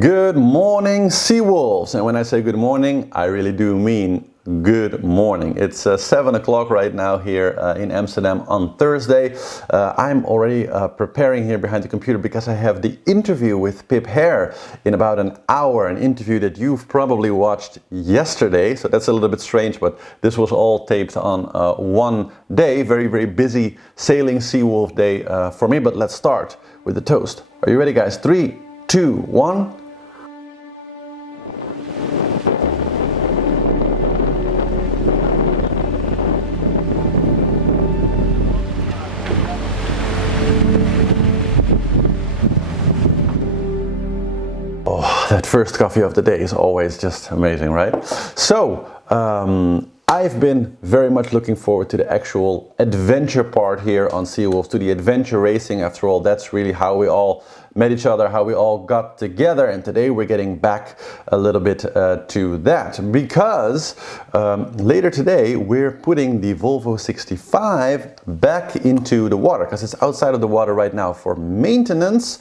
Good morning, Seawolves. And when I say good morning, I really do mean good morning. It's 7 o'clock right now here in Amsterdam on Thursday. I'm already preparing here behind the computer because I have the interview with Pip Hare in about an hour, an interview that you've probably watched yesterday. So that's a little bit strange, but this was all taped on one day. Very, very busy sailing Seawolf day for me. But let's start with the toast. Are you ready, guys? 3, 2, 1. Oh, that first coffee of the day is always just amazing, right? So, I've been very much looking forward to the actual adventure part here on Seawolf, to the adventure racing. After all, that's really how we all met each other, how we all got together, and today we're getting back a little bit to that, because later today we're putting the Volvo 65 back into the water, because it's outside of the water right now for maintenance,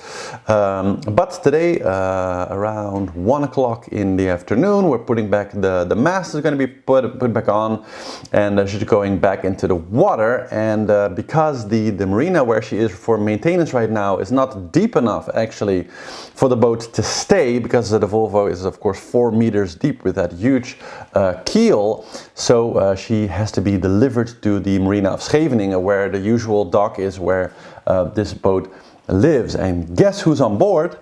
but today around 1 o'clock in the afternoon we're putting back the mast is going to be put back on, and she's going back into the water. And because the marina where she is for maintenance right now is not deep enough actually for the boat to stay, because the Volvo is of course 4 meters deep with that huge keel, so she has to be delivered to the marina of Scheveningen, where the usual dock is where this boat lives. And guess who's on board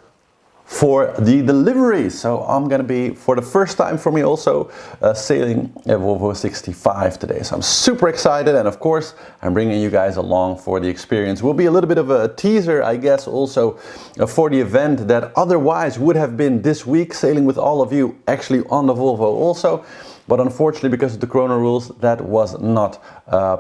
for the delivery? So I'm gonna be, for the first time for me also, sailing a Volvo 65 today. So I'm super excited, and of course I'm bringing you guys along for the experience. Will be a little bit of a teaser, I guess, also for the event that otherwise would have been this week, sailing with all of you actually on the Volvo also. But unfortunately, because of the Corona rules, that was not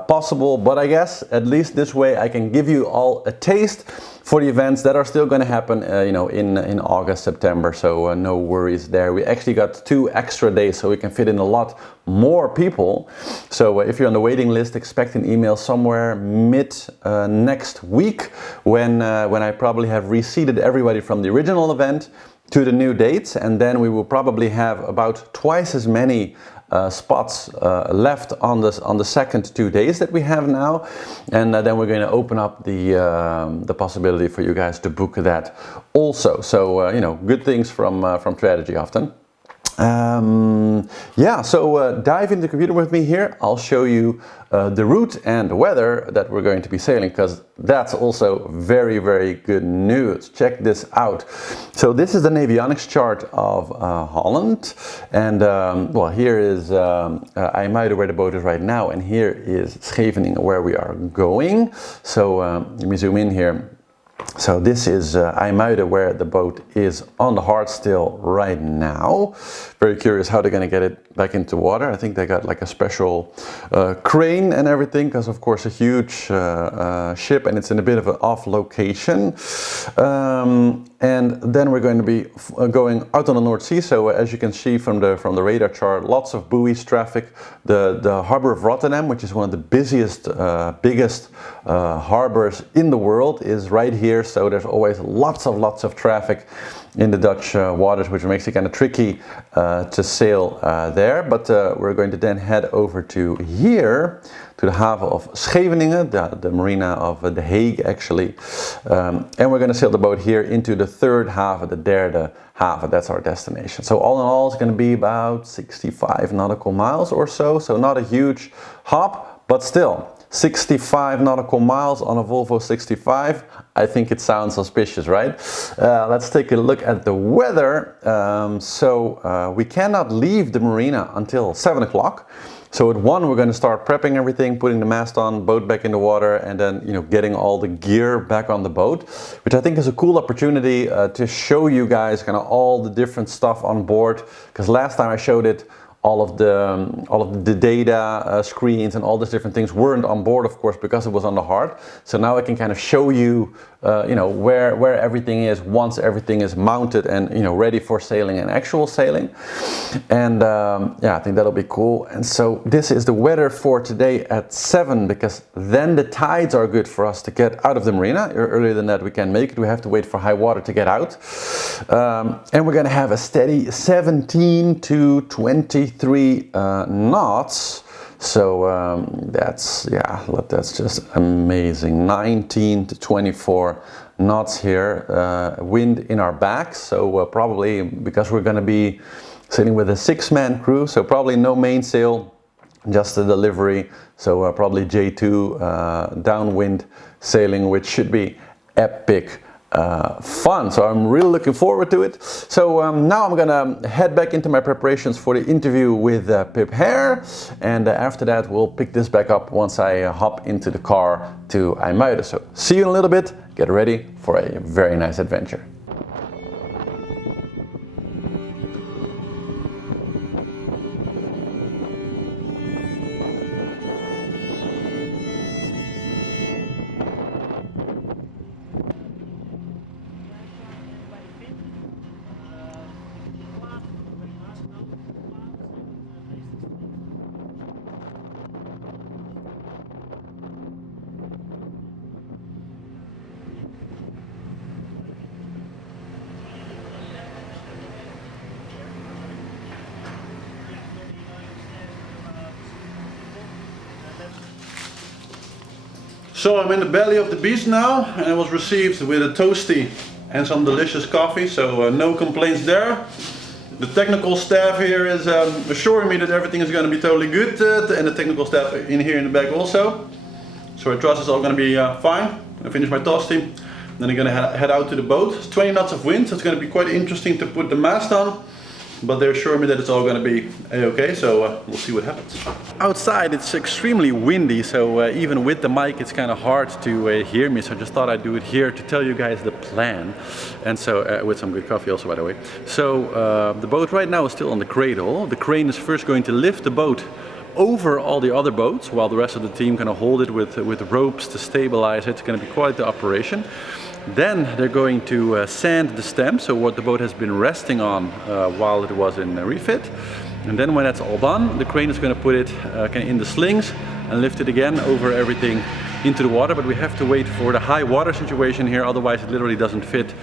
possible. But I guess at least this way I can give you all a taste for the events that are still going to happen, in August, September. So no worries there. We actually got 2 extra days, so we can fit in a lot more people. So if you're on the waiting list, expect an email somewhere mid next week when I probably have reseated everybody from the original event to the new dates, and then we will probably have about twice as many spots left on the second 2 days that we have now, and then we're going to open up the possibility for you guys to book that also. So good things from strategy often. So dive into the computer with me here. I'll show you the route and the weather that we're going to be sailing, because that's also very, very good news. Check this out. So this is the avionics chart of Holland, and here is IJmuiden, where the boat is right now, and here is Scheveningen, where we are going. So let me zoom in here. So this is IJmuiden, where the boat is on the hard still right now. Very curious how they're going to get it back into water. I think they got like a special crane and everything, because of course a huge ship, and it's in a bit of an off location. And then we're going to be going out on the North Sea. So as you can see from the radar chart, lots of buoys traffic. The harbor of Rotterdam, which is one of the busiest, biggest harbors in the world, is right here. So there's always lots of traffic in the Dutch waters, which makes it kind of tricky to sail there. But we're going to then head over to here, to the haven of Scheveningen, the marina of the Hague actually. And we're going to sail the boat here into the third haven, the derde haven. That's our destination. So all in all, it's going to be about 65 nautical miles or so. So not a huge hop, but still 65 nautical miles on a Volvo 65. I think it sounds auspicious, right? Let's take a look at the weather. We cannot leave the marina until 7 o'clock. So at 1 we're going to start prepping everything, putting the mast on, boat back in the water, and then getting all the gear back on the boat, which I think is a cool opportunity to show you guys kind of all the different stuff on board, because last time I showed it all of the data screens and all these different things weren't on board, of course, because it was on the heart. So now I can kind of show you, where everything is once everything is mounted and ready for sailing and actual sailing. And I think that'll be cool. And so this is the weather for today at 7, because then the tides are good for us to get out of the marina. Earlier than that we can't make it. We have to wait for high water to get out. And we're going to have a steady 17 to 23 knots. So that's just amazing. 19 to 24 knots here, wind in our backs. So probably, because we're going to be sailing with a 6-man crew, so probably no mainsail, just the delivery. So probably J2 downwind sailing, which should be epic fun. So I'm really looking forward to it. So now I'm gonna head back into my preparations for the interview with Pip Hare, and after that we'll pick this back up once I hop into the car to IJmuiden. So see you in a little bit. Get ready for a very nice adventure. So I'm in the belly of the beast now, and I was received with a toasty and some delicious coffee, so no complaints there. The technical staff here is assuring me that everything is going to be totally good, and the technical staff in here in the back also. So I trust it's all going to be fine. I finish my toasty, then I'm going to head out to the boat. It's 20 knots of wind, so it's going to be quite interesting to put the mast on. But they assure me that it's all going to be okay, so we'll see what happens. Outside it's extremely windy, so even with the mic it's kind of hard to hear me, so I just thought I'd do it here to tell you guys the plan. And so, with some good coffee also, by the way. So the boat right now is still on the cradle. The crane is first going to lift the boat over all the other boats, while the rest of the team kind of hold it with ropes to stabilize it. It's going to be quite the operation. Then they're going to sand the stem, so what the boat has been resting on while it was in refit. And then when that's all done, the crane is going to put it kind of in the slings and lift it again over everything into the water. But we have to wait for the high water situation here, otherwise it literally doesn't fit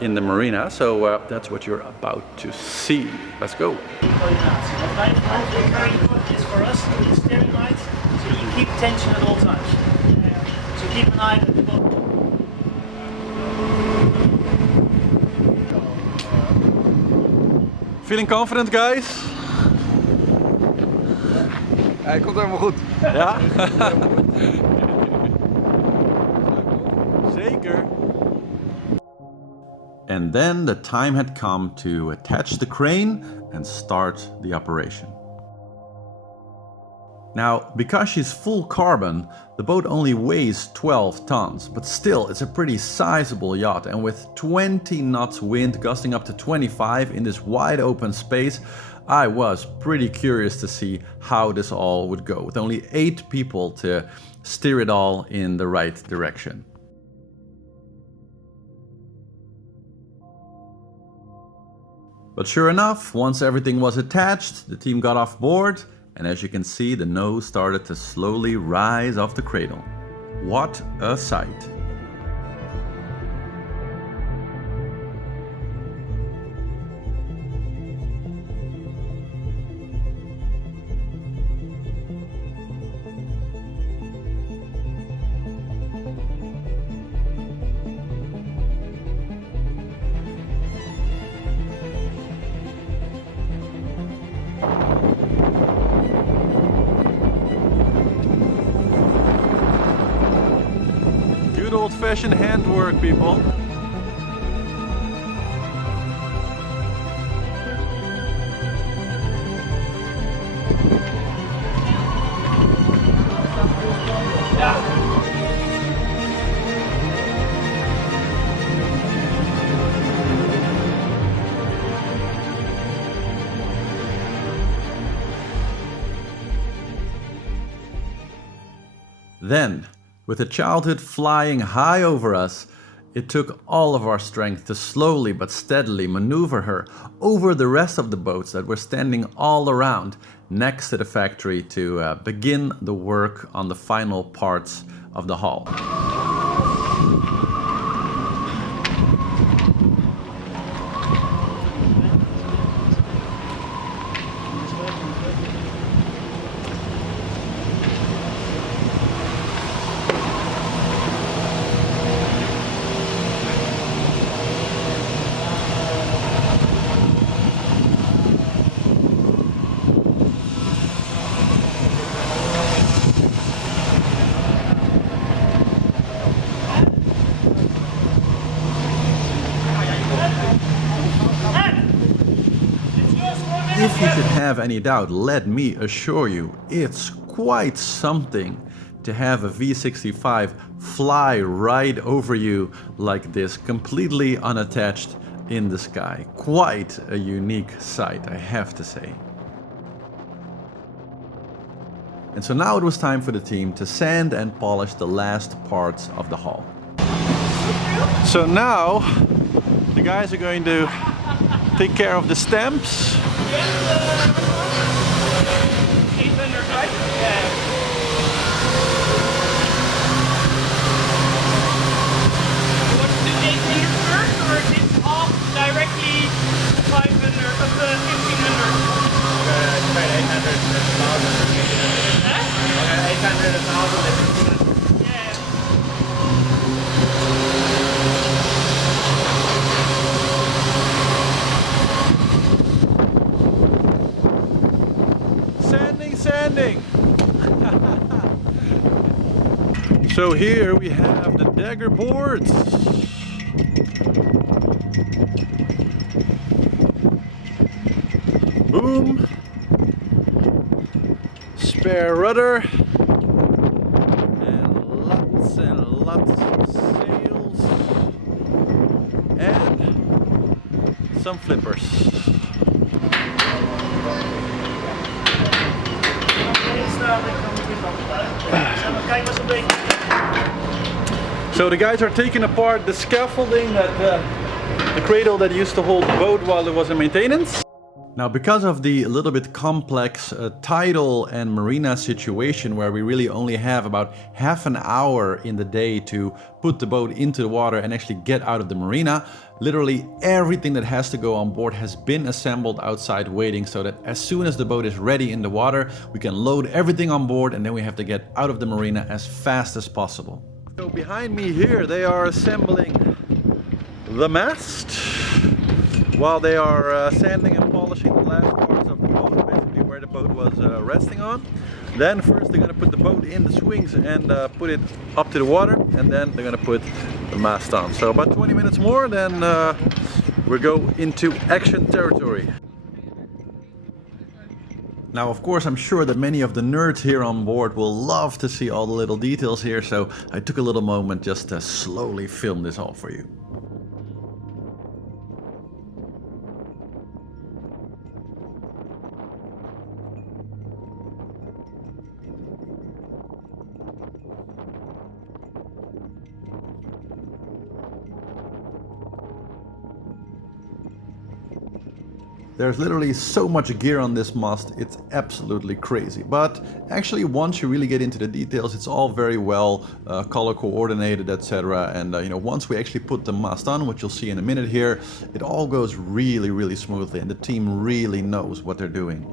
in the marina. So that's what you're about to see. Let's go. Very important is for us with the steering lights, so you can keep tension at all times. So keep an eye on the boat. Feeling confident, guys? Hij komt helemaal goed. Ja? Zeker. And then the time had come to attach the crane and start the operation. Now, because she's full carbon, the boat only weighs 12 tons, but still it's a pretty sizable yacht, and with 20 knots wind gusting up to 25 in this wide open space, I was pretty curious to see how this all would go, with only 8 people to steer it all in the right direction. But sure enough, once everything was attached, the team got off board, and as you can see, the nose started to slowly rise off the cradle. What a sight! Old-fashioned handwork, people. Then, with the childhood flying high over us, it took all of our strength to slowly but steadily maneuver her over the rest of the boats that were standing all around next to the factory to begin the work on the final parts of the hull. If you should have any doubt, let me assure you, it's quite something to have a V65 fly right over you like this, completely unattached in the sky. Quite a unique sight, I have to say. And so now it was time for the team to sand and polish the last parts of the hull. So now the guys are going to take care of the stamps. 800, right? Yeah. You want to do 800 first, or is it off directly 500 of the 1500? Okay, 800, 1,000, 1,800. Huh? Okay, 800, 1,000, 1,500. Yeah. Sanding! So here we have the dagger boards. Boom. Spare rudder. And lots of sails. And some flippers. So the guys are taking apart the scaffolding, the cradle that used to hold the boat while it was in maintenance. Now, because of the little bit complex tidal and marina situation where we really only have about half an hour in the day to put the boat into the water and actually get out of the marina, literally everything that has to go on board has been assembled outside waiting, so that as soon as the boat is ready in the water, we can load everything on board and then we have to get out of the marina as fast as possible. So behind me here, they are assembling the mast while they are sanding and polishing the last parts of the boat, basically where the boat was resting on. Then first they're going to put the boat in the swings and put it up to the water, and then they're going to put the mast on. So about 20 minutes more, then we'll go into action territory. Now, of course, I'm sure that many of the nerds here on board will love to see all the little details here, so I took a little moment just to slowly film this all for you. There's literally so much gear on this mast, it's absolutely crazy. But actually, once you really get into the details, it's all very well color coordinated, etc. And once we actually put the mast on, which you'll see in a minute here, it all goes really, really smoothly, and the team really knows what they're doing.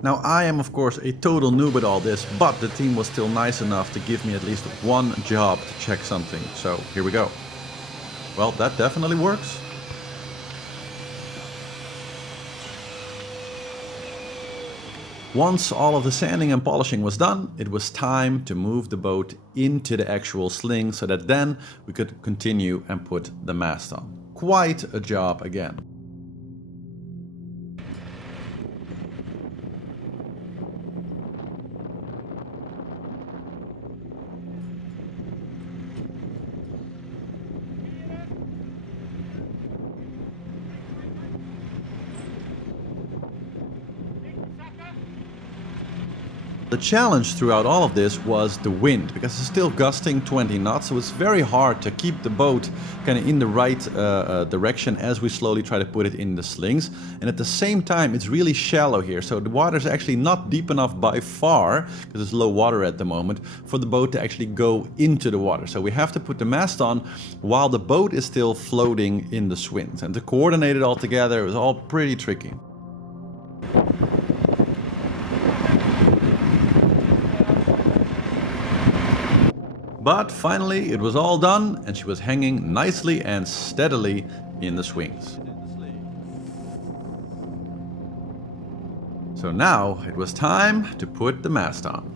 Now, I am of course a total noob at all this, but the team was still nice enough to give me at least one job to check something. So here we go. Well, that definitely works. Once all of the sanding and polishing was done, it was time to move the boat into the actual sling so that then we could continue and put the mast on. Quite a job again. The challenge throughout all of this was the wind, because it's still gusting 20 knots, so it's very hard to keep the boat kind of in the right direction as we slowly try to put it in the slings. And at the same time, it's really shallow here, so the water is actually not deep enough by far, because it's low water at the moment, for the boat to actually go into the water. So we have to put the mast on while the boat is still floating in the swings. And to coordinate it all together, it was all pretty tricky. But finally it was all done and she was hanging nicely and steadily in the swings. So now it was time to put the mast on.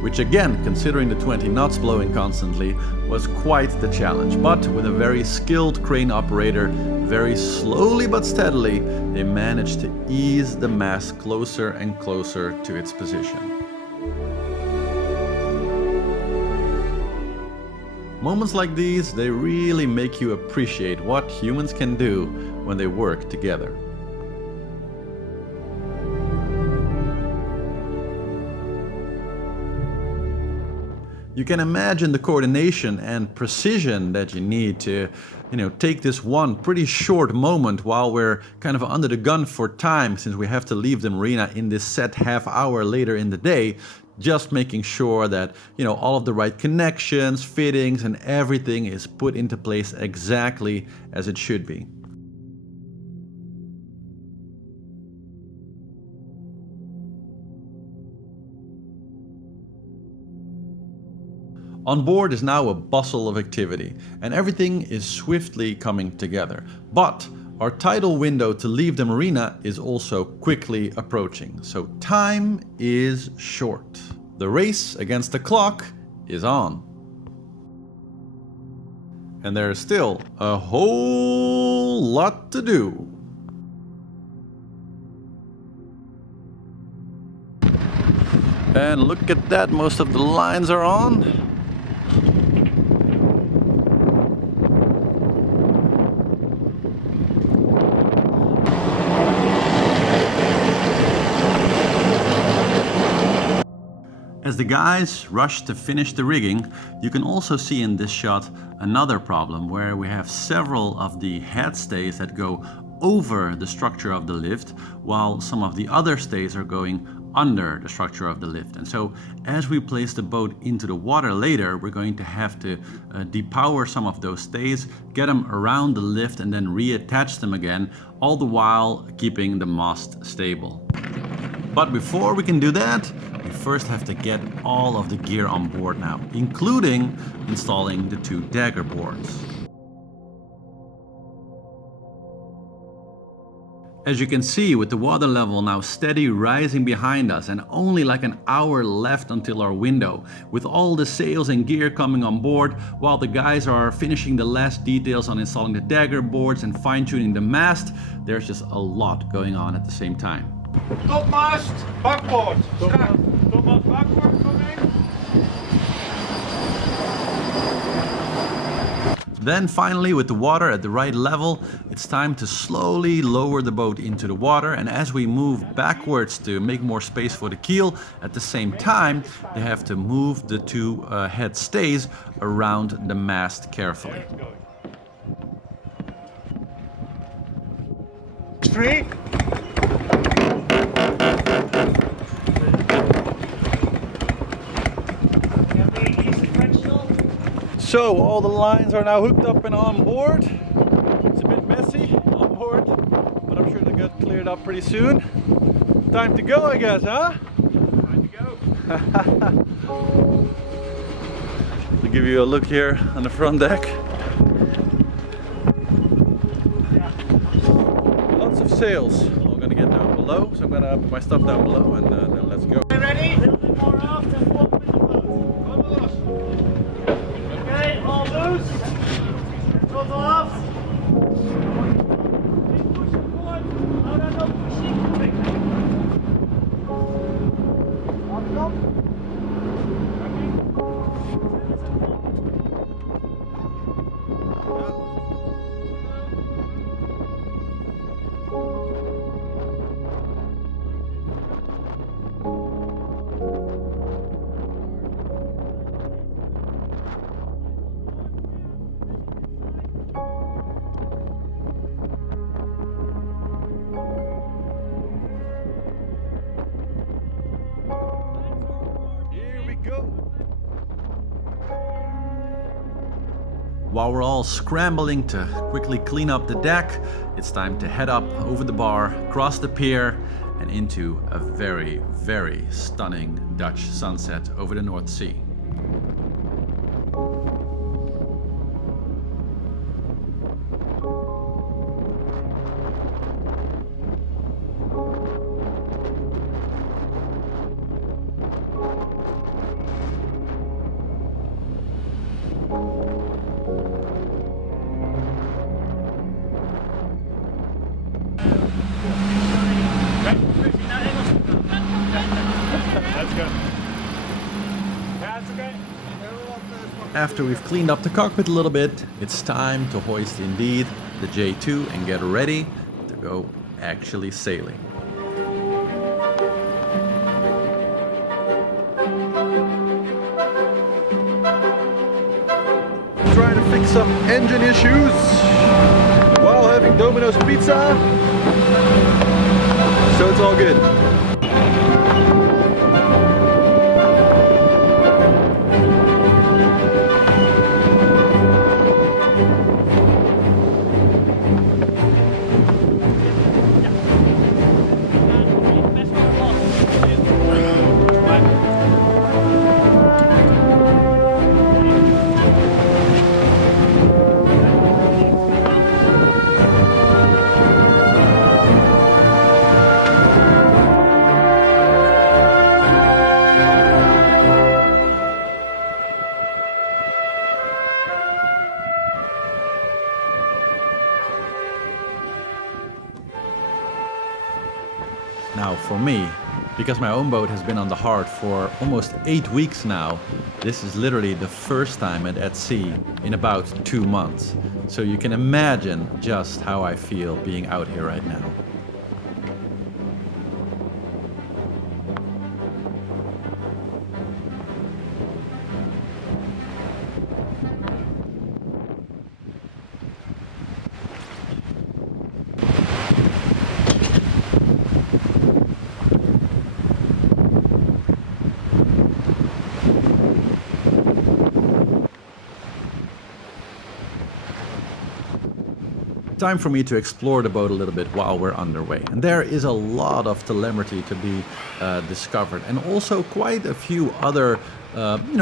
Which again, considering the 20 knots blowing constantly, was quite the challenge. But with a very skilled crane operator, very slowly but steadily, they managed to ease the mast closer and closer to its position. Moments like these, they really make you appreciate what humans can do when they work together. You can imagine the coordination and precision that you need to, take this one pretty short moment while we're kind of under the gun for time, since we have to leave the marina in this set half hour later in the day, just making sure that, all of the right connections, fittings, and everything is put into place exactly as it should be. On board is now a bustle of activity, and everything is swiftly coming together. But our tidal window to leave the marina is also quickly approaching, so time is short. The race against the clock is on. And there is still a whole lot to do. And look at that, most of the lines are on. As the guys rush to finish the rigging, you can also see in this shot another problem where we have several of the head stays that go over the structure of the lift, while some of the other stays are going under the structure of the lift. And so as we place the boat into the water later, we're going to have to depower some of those stays, get them around the lift and then reattach them again, all the while keeping the mast stable. But before we can do that, we first have to get all of the gear on board now, including installing the 2 dagger boards. As you can see, with the water level now steady rising behind us and only like an hour left until our window, with all the sails and gear coming on board, while the guys are finishing the last details on installing the dagger boards and fine-tuning the mast, there's just a lot going on at the same time. Topmast, bakboord. Topmast, bakboord, kom in. Then finally, with the water at the right level, it's time to slowly lower the boat into the water, and as we move backwards to make more space for the keel, at the same time they have to move the 2 head stays around the mast carefully. 3. So all the lines are now hooked up and on board. It's a bit messy on board, but I'm sure they'll get cleared up pretty soon. Time to go, I guess, huh? Time to go. I'll give you a look here on the front deck. Lots of sails. I'm gonna get down below, so I'm gonna put my stuff down below and then let's go. Ready? A little bit more off, while we're all scrambling to quickly clean up the deck, it's time to head up over the bar, cross the pier, and into a very, very stunning Dutch sunset over the North Sea. After we've cleaned up the cockpit a little bit, it's time to hoist indeed the J2 and get ready to go actually sailing. Trying to fix some engine issues while having Domino's pizza. So it's all good. Now for me, because my own boat has been on the Hart for almost 8 weeks now, this is literally the first time at sea in about 2 months. So you can imagine just how I feel being out here right now. Time for me to explore the boat a little bit while we're underway. And there is a lot of telepathy to be discovered, and also quite a few other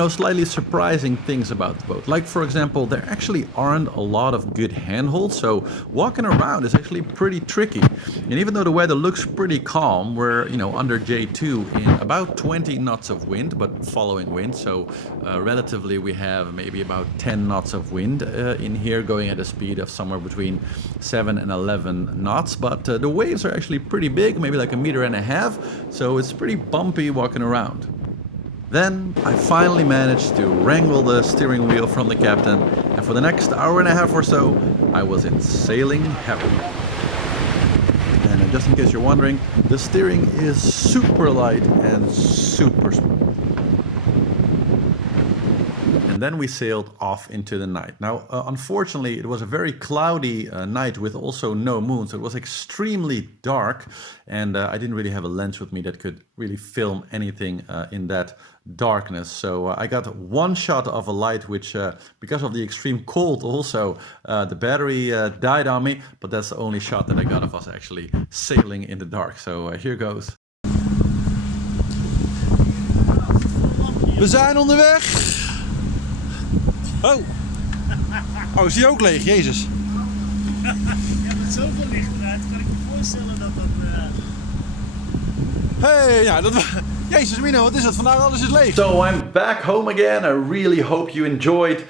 slightly surprising things about the boat. Like, for example, there actually aren't a lot of good handholds, so walking around is actually pretty tricky. And even though the weather looks pretty calm, we're under J2 in about 20 knots of wind, but following wind, so relatively we have maybe about 10 knots of wind in here, going at a speed of somewhere between 7 and 11 knots. But the waves are actually pretty big, maybe like 1.5 meters, so it's pretty bumpy walking around. Then I finally managed to wrangle the steering wheel from the captain, and for the next 1.5 hours or so, I was in sailing heaven. And just in case you're wondering, the steering is super light and super smooth. And then we sailed off into the night. Now, unfortunately, it was a very cloudy night with also no moon, so it was extremely dark, and I didn't really have a lens with me that could really film anything in that darkness. So I got one shot of a light, which because of the extreme cold also, the battery died on me, but that's the only shot that I got of us actually sailing in the dark. So here goes. We zijn onderweg. Oh. Oh, is die ook leeg? Jezus. Ja, met zoveel licht eruit kan ik me voorstellen dat dat... Hey, ja, dat was... Jezus Mino, wat is dat? Vandaag alles is leeg. So I'm back home again. I really hope you enjoyed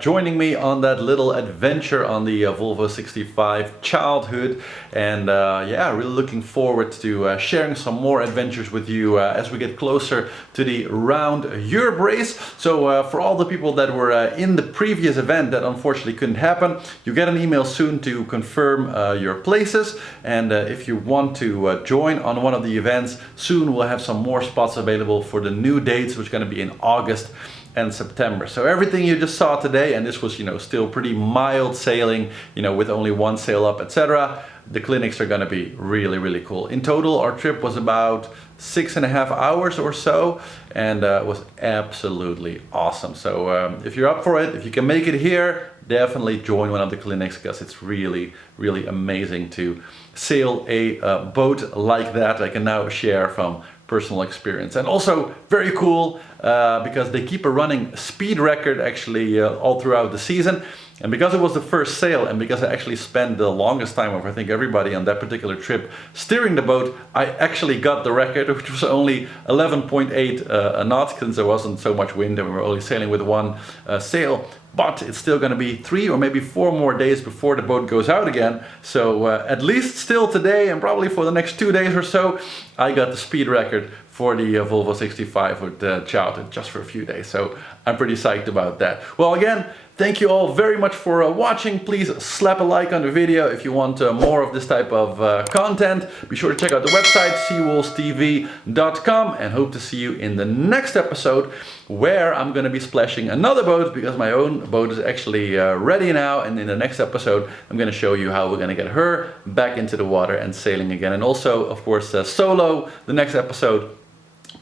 joining me on that little adventure on the Volvo 65 childhood. And yeah, really looking forward to sharing some more adventures with you as we get closer to the round Europe race. So for all the people that were in the previous event that unfortunately couldn't happen, you get an email soon to confirm your places. And if you want to join on one of the events, soon we'll have some more spots available for the new dates, which are going to be in August and September. So everything you just saw today, and this was still pretty mild sailing, with only one sail up, etc. the clinics are going to be really, really cool. In total, our trip was about 6.5 hours or so, and it was absolutely awesome. So if you're up for it, if you can make it here, definitely join one of the clinics, because it's really, really amazing to sail a boat like that. I can now share from personal experience, and also very cool because they keep a running speed record actually all throughout the season. And because it was the first sail, and because I actually spent the longest time of I think everybody on that particular trip steering the boat, I actually got the record, which was only 11.8 knots, since there wasn't so much wind and we were only sailing with one sail. But it's still going to be 3 or maybe 4 more days before the boat goes out again. So at least still today, and probably for the next 2 days or so, I got the speed record for the Volvo 65 with Chowton just for a few days. So I'm pretty psyched about that. Well, again, thank you all very much for watching. Please slap a like on the video if you want more of this type of content. Be sure to check out the website, seawolvestv.com, and hope to see you in the next episode, where I'm going to be splashing another boat, because my own boat is actually ready now. And in the next episode, I'm going to show you how we're going to get her back into the water and sailing again. And also, of course, solo, the next episode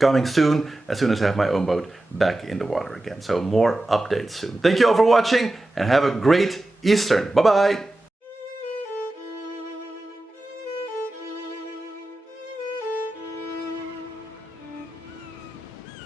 coming soon as I have my own boat back in the water again. So more updates soon. Thank you all for watching, and have a great Easter. Bye bye.